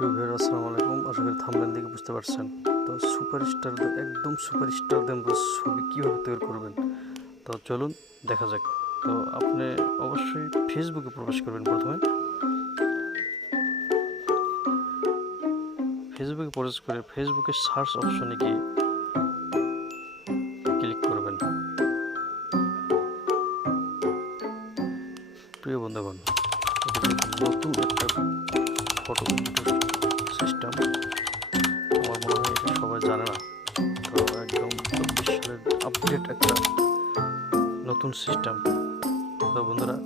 প্রিয় ভিউয়ার আসসালামু আলাইকুম। আশা করি থাম্বনেল দেখে বুঝতে পারছেন। তো একদম সুপারস্টারদের মতো ছবি কীভাবে তৈরি করবেন, তো চলুন দেখা যাক। তো আপনি অবশ্যই ফেসবুকে প্রবেশ করবেন। প্রথমে ফেসবুকে প্রবেশ করে ফেসবুকে সার্চ অপশনে গিয়ে ক্লিক করবেন। প্রিয় বন্ধুগণ, নতুন একটা ফটো সিস্টেম, আমার মনে হয় এটা সবাই জানে না। তো একদম 24 সালের আপডেট একটা নতুন সিস্টেম। তো বন্ধুরা,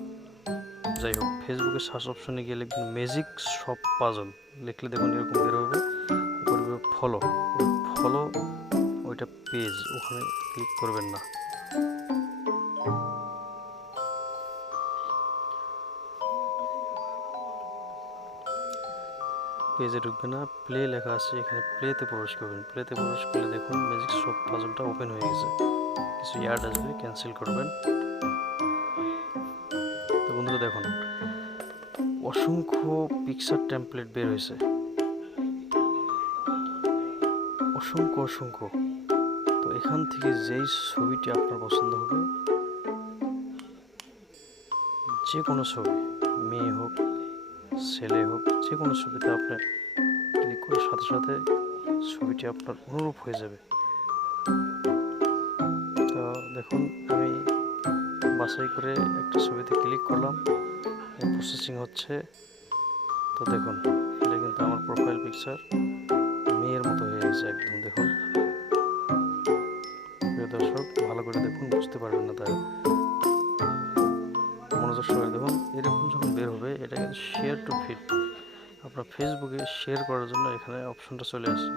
যাই হোক, ফেসবুকে সার্চ অপশনে গিয়ে লিখবেন ম্যাজিক শপ পাজল। লিখলে দেখুন এরকম বের হবে। উপরে ফলো, ওইটা পেজ, ওখানে ক্লিক করবেন না। পেজে ঢুকবে না, প্লে লেখা আছে, এখানে প্লেতে প্রবেশ করবেন। প্লেতে প্রবেশ করলে দেখুন ম্যাজিক শপ পাজলটা ওপেন হয়ে গেছে। কিছু ইয়ার্ড আসবে, ক্যান্সেল করবেন। তো বন্ধুরা দেখুন, অসংখ্য পিকচার টেমপ্লেট বের হয়েছে, অসংখ্য। তো এখান থেকে যেই ছবিটি আপনার পছন্দ হবে, যে কোনো ছবি, মেয়ে হোক ছেলে হোক, যে কোনো ছবিতে আপনি ক্লিক করার সাথে সাথে ছবিটি আপনার অনুরূপ হয়ে যাবে। তো দেখুন, আমি বাছাই করে একটা ছবিতে ক্লিক করলাম, প্রসেসিং হচ্ছে। তো দেখুন, এটা কিন্তু আমার প্রোফাইল পিকচার মেয়ের মতো হয়ে গেছে একদম। দেখুন প্রিয় দর্শক, ভালো করে দেখুন, বুঝতে পারবেন না, তাই মনোযোগ সহকারে দেখুন। এরকম যখন বের হবে, এটা কিন্তু শেয়ার টু ফিড, আপনার ফেসবুকে শেয়ার করার জন্য এখানে অপশনটা চলে আসে।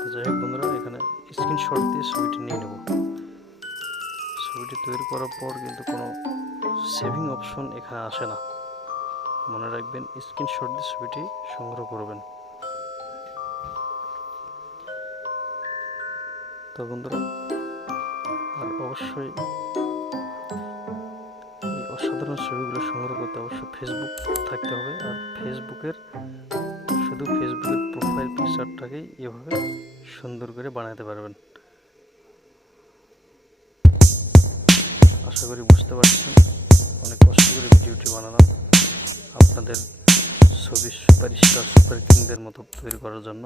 তো যাই হোক বন্ধুরা, এখানে স্ক্রিনশট দিয়ে ছবিটি নিয়ে নেব। ছবিটি তৈরি করার পর কিন্তু কোনো সেভিং অপশন এখানে আসে না, মনে রাখবেন। স্ক্রিনশট দিয়ে ছবিটি সংগ্রহ করবেন। তো বন্ধুরা, আর অবশ্যই এই অসাধারণ ছবিগুলো সংগ্রহ করতে অবশ্যই ফেসবুক থাকতে হবে। আর শুধু ফেসবুকের প্রোফাইল পিকচারটাকেই এভাবে সুন্দর করে বানাতে পারবেন। আশা করি বুঝতে পারছেন। অনেক কষ্ট করে ভিডিওটি বানালাম আপনাদের ছবি সুপার কিংদের মতো তৈরি করার জন্য।